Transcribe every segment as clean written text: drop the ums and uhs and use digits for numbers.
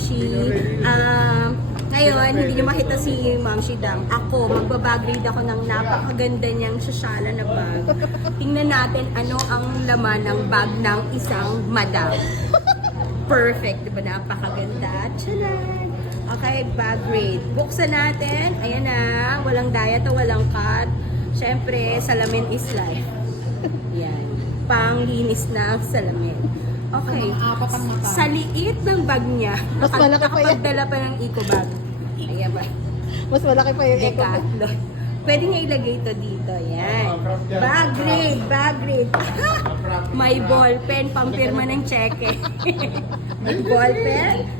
Shi. Ngayon, hindi nyo makita si Ma'am Shi Dang. Ako, magbabag raid ako ng napakaganda niyang sosyala na bag. Tingnan natin ano ang laman ng bag ng isang madam. Perfect, diba? Napakaganda. Tcharan! Okay, bag raid. Buksan natin. Ayan na. Walang diet o walang cut. Siyempre, salamin is life. Yan. Panglinis na salamin. Okay. Sa liit ng bag niya, Mas malaki pa yan. nakapagdala pa ng eco bag. Ayan ba? Mas malaki pa yung eco. Decathlon. Pwede niya ilagay ito dito. Yan. Bag grade, bag grade. May ball pen, pampirma ng cheque. May ball pen.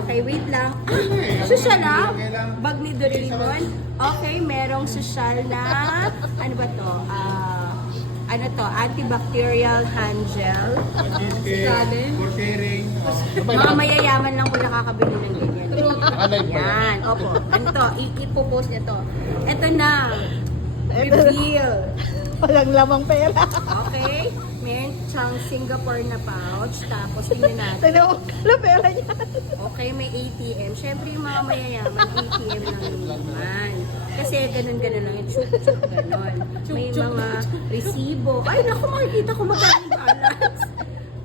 Okay, wait lang. Social lang. Bag ni Doraemon. Okay, merong social na, ano ba to? Ano to? Antibacterial hand gel. Mga mayayaman lang po nakakabili ng ganyan. Yan, opo. Ano to? Ipopost niya to. Ito na. Reveal. Walang lamang pera. Okay? Meron siyang Singapore na pouch. Tapos tingnan natin. Sino wala pera niya? Okay, may ATM. Siyempre yung mga mayayaman, ATM lang yung naman. Kasi ganun-ganun lang yung chuk-chuk, ganun. May mga resibo. Ay, naku, makikita ko magkano balance.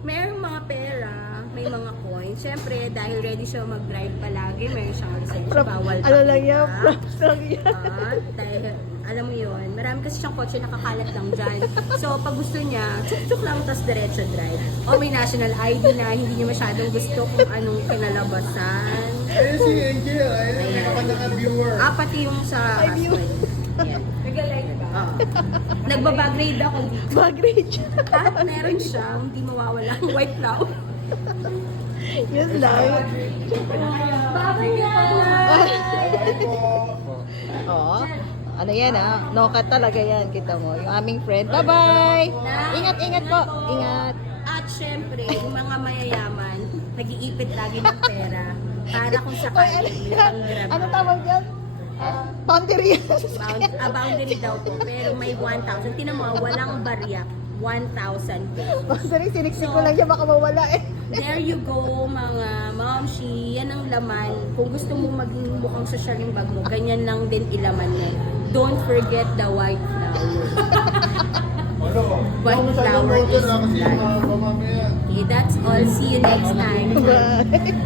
Merong mga pera, may mga coins. Siyempre, dahil ready siya mag-drive palagi, meron siyang lisensya, bawal pa. Ano lang yan? kita. Props lang yan. Dahil, alam mo yun, marami kasi siyang kotse nakakalat lang dyan. So, pag gusto niya, chuk-chuk lang, tas diretso drive. O may national ID na hindi niya masyadong gusto kung anong kinalabasan. Ayun si Angel, ayun ang naka-viewer. Pati yung sa Ay, view. husband. Yan. Nag-like ba? Nagbabag raid ako dito. Bag rage. At meron siya, hindi mawawala ang white cloud. Yun lang. Oo. Ano yan No-cut talaga yan. Kita mo. Yung aming friend. Bye-bye. Ingat-ingat po. Ingat. At syempre, yung mga mayayaman, nag-iipit lagi ng pera para kung sakali may panggrab. Ano tawag yan? Boundary. Boundary daw po, pero may 1,000. Tinan mo, walang barya. 1,000 pesos. Boundary, siniksik ko lang siya. Baka mawala eh. There you go, mga momshi. Yan ang laman. Kung gusto mo maging mukhang social yung bag mo, ganyan lang din ilaman mo. Don't forget the white flower. White flower is life. Okay, that's all. See you next time. Bye.